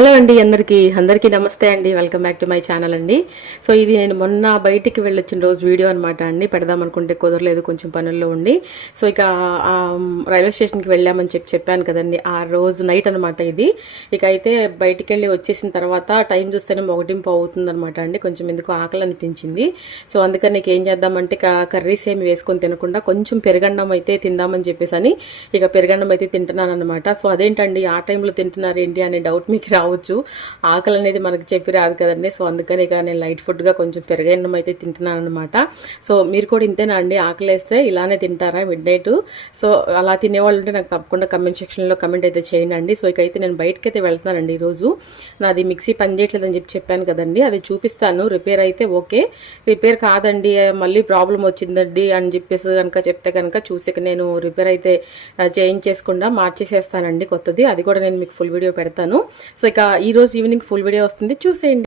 Hello అండి, అందరికీ నమస్తే అండి. Welcome back to my channel అండి. సో ఇది నేను మొన్న బయటికి వెళ్ళొచ్చిన రోజు వీడియో అనమాట అండి. పెడదాం అనుకుంటే కుదరలేదు, కొంచెం పనుల్లో ఉండి. సో ఇక రైల్వే స్టేషన్కి వెళ్ళామని చెప్పాను కదండి. ఆ రోజు నైట్ అనమాట ఇది. ఇక అయితే బయటికి వెళ్ళి వచ్చేసిన తర్వాత టైం చూస్తేనే 1:30 అవుతుంది అనమాట అండి. కొంచెం ఎందుకు ఆకలి అనిపించింది. సో అందుకని నీకు ఏం చేద్దామంటే కర్రీస్ ఏమి వేసుకొని తినకుండా కొంచెం పెరుగన్నం అయితే తిందామని చెప్పేసి అని ఇక పెరుగన్నం అయితే తింటున్నాను అనమాట. సో అదేంటండి ఆ టైంలో తింటున్నారు ఏంటి అనే డౌట్ మీకు రావచ్చు. ఆకలి అనేది మనకి చెప్పి రాదు కదండి. సో అందుకని ఇక నేను లైట్ ఫుడ్గా కొంచెం పెరుగన్నం అయితే తింటున్నాను అనమాట. సో మీరు కూడా ఇంతేనా అండి? ఆకలి వేస్తే ఇలానే తింటారా మిడ్-నైట్? సో అలా తినేవాళ్ళు ఉంటే నాకు తప్పకుండా కమెంట్ సెక్షన్లో కమెంట్ అయితే చేయండి. సో ఇకైతే నేను బయటకైతే వెళ్తున్నానండి. ఈరోజు నాది మిక్సీ పనిచేయట్లేదని చెప్పాను కదండి, అది చూపిస్తాను. రిపేర్ అయితే ఓకే, రిపేర్ కాదండి మళ్ళీ ప్రాబ్లం వచ్చిందండి అని చెప్పేసి కనుక చెప్తే కనుక చూసి నేను రిపేర్ అయితే చేయించేసుకుండా మార్చేసేస్తానండి కొత్తది. అది కూడా నేను మీకు ఫుల్ వీడియో పెడతాను. సో ఇక ఈరోజు ఈవినింగ్ ఫుల్ వీడియో వస్తుంది, చూసేయండి.